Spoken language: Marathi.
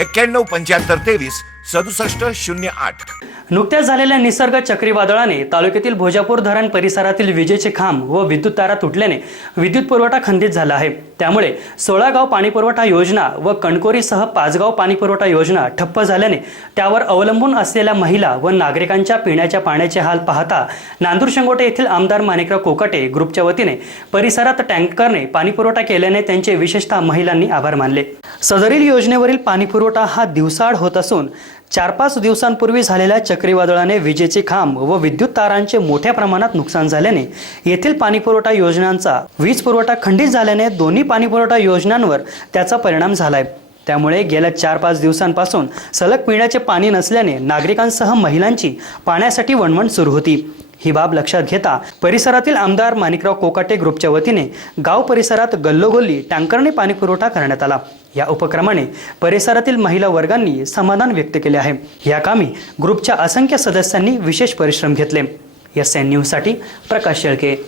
एक्क्याण्णव पंच्याहत्तर तेवीस सदुसष्ट शून्य आठ. नुकत्याच झालेल्या निसर्ग चक्रीवादळाने तालुक्यातील भोजापूर धरण परिसरातील विजेचे खांब व विद्युत तारा तुटल्याने विद्युत पुरवठा खंडित झाला आहे. त्यामुळे सोळा गाव पाणीपुरवठा योजना व कणकोरीसह पाचगाव पाणीपुरवठा योजना ठप्प झाल्याने त्यावर अवलंबून असलेल्या महिला व नागरिकांच्या पिण्याच्या पाण्याचे हाल पाहता नांदूर शंगोटे येथील आमदार माणिकराव कोकाटे ग्रुपच्या वतीने परिसरात टँकरने पाणीपुरवठा केल्याने त्यांचे विशेषतः महिलांनी आभार मानले. सदरील योजनेवरील पाणीपुरवठा हा दिवसाआड होत असून चार पाच दिवसांपूर्वी झालेल्या चक्रीवादळाने विजेचे खांब व विद्युत तारांचे मोठ्या प्रमाणात नुकसान झाल्याने येथील पाणीपुरवठा योजनांचा वीज पुरवठा खंडित झाल्याने दोन्ही पाणीपुरवठा योजनांवर त्याचा परिणाम झालाय. त्यामुळे गेल्या चार पाच दिवसांपासून सलग पिण्याचे पाणी नसल्याने नागरिकांसह महिलांची पाण्यासाठी वणवण सुरू होती. ही बाब लक्षात घेता परिसरातील आमदार माणिकराव कोकाटे ग्रुपच्या वतीने गाव परिसरात गल्लोगल्ली टँकरने पाणी पुरवठा करण्यात आला. या उपक्रमाने परिसरातील महिला वर्गांनी समाधान व्यक्त केले आहे. या कामी ग्रुपच्या असंख्य सदस्यांनी विशेष परिश्रम घेतले. एस एन न्यूजसाठी प्रकाश शेळके.